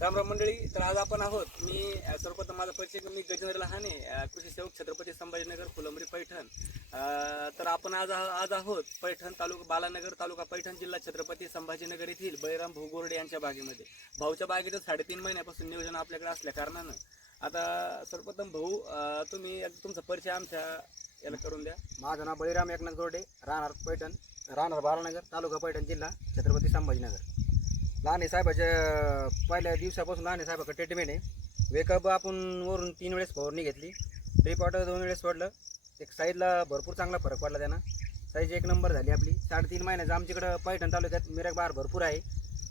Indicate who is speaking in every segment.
Speaker 1: रामराम मंडळी तर आज आपण आहोत मी सर्वप्रथम माझा परिचय मी गजेंद्र लहाने कृषी सेवक छत्रपती संभाजीनगर फुलंबरी पैठण. तर आपण आज आज आहोत पैठण तालुका बालानगर तालुका पैठण जिल्हा छत्रपती संभाजीनगर येथील बळीराम भोगोर्डे यांच्या बागेमध्ये. भाऊच्या बागेचं साडेतीन महिन्यापासून नियोजन आपल्याकडे असल्या कारणानं. आता सर्वप्रथम भाऊ तुम्ही तुमचा परिचय आमच्या याला करून द्या.
Speaker 2: माझं नाव बळीराम एकनाथ गोरडे राहणार पैठण राहणार बालानगर तालुका पैठण जिल्हा छत्रपती संभाजीनगर. लहाने साहेबाच्या पहिल्या दिवसापासून लहाने साहेबाकडे ट्रीटमेंट आहे. वेकअप आपण वरून तीन वेळेस फवारणी घेतली. ट्रिप वॉटर दोन वेळेस सोडलं एक साईजला भरपूर चांगला फरक पडला त्यांना. साईज एक नंबर झाली आपली. साडेतीन महिन्याचं आमच्याकडं पैठण तालुक्यात मिरक बार भरपूर आहे.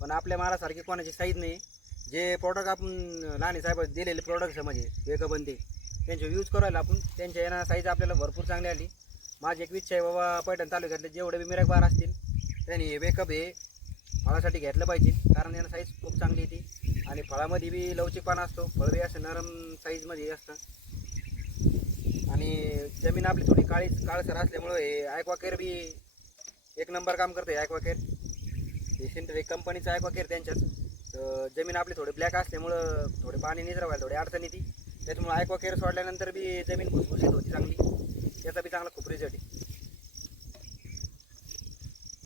Speaker 2: पण आपल्या मालासारखी कोणाची साईज नाही. जे प्रॉडक्ट आपण लहाने साहेब दिलेले प्रॉडक्ट म्हणजे वेकअप आणि ते त्यांचे यूज करायला आपण त्यांच्या येणं साईज आपल्याला भरपूर चांगली आली. माझी एक इच्छा आहे बाबा पैठण तालुक्यातले जेवढे बी मिरक बार असतील त्यांनी हे वेकअप हे फळासाठी घेतलं पाहिजे. कारण यानं साईज खूप चांगली येते आणि फळामध्ये बी लवचिकपणा असतो. फळ बी असं नरम साईजमध्ये असतं. आणि जमीन आपली थोडी काळी काळसर असल्यामुळं हे ॲक्वाकेअर बी एक नंबर काम करते ॲक्वाकेअर हे सेंटर एक कंपनीचं ॲक्वाकेअर त्यांच्याच तर जमीन आपली थोडी ब्लॅक असल्यामुळं थोडे पाणी निजरवायला थोडी अडचण येते. त्याच्यामुळे ॲक्वाकेअर सोडल्यानंतर बी जमीन भुसभुशीत होती चांगली. त्याचा बी चांगला खूप रिझल्ट आहे.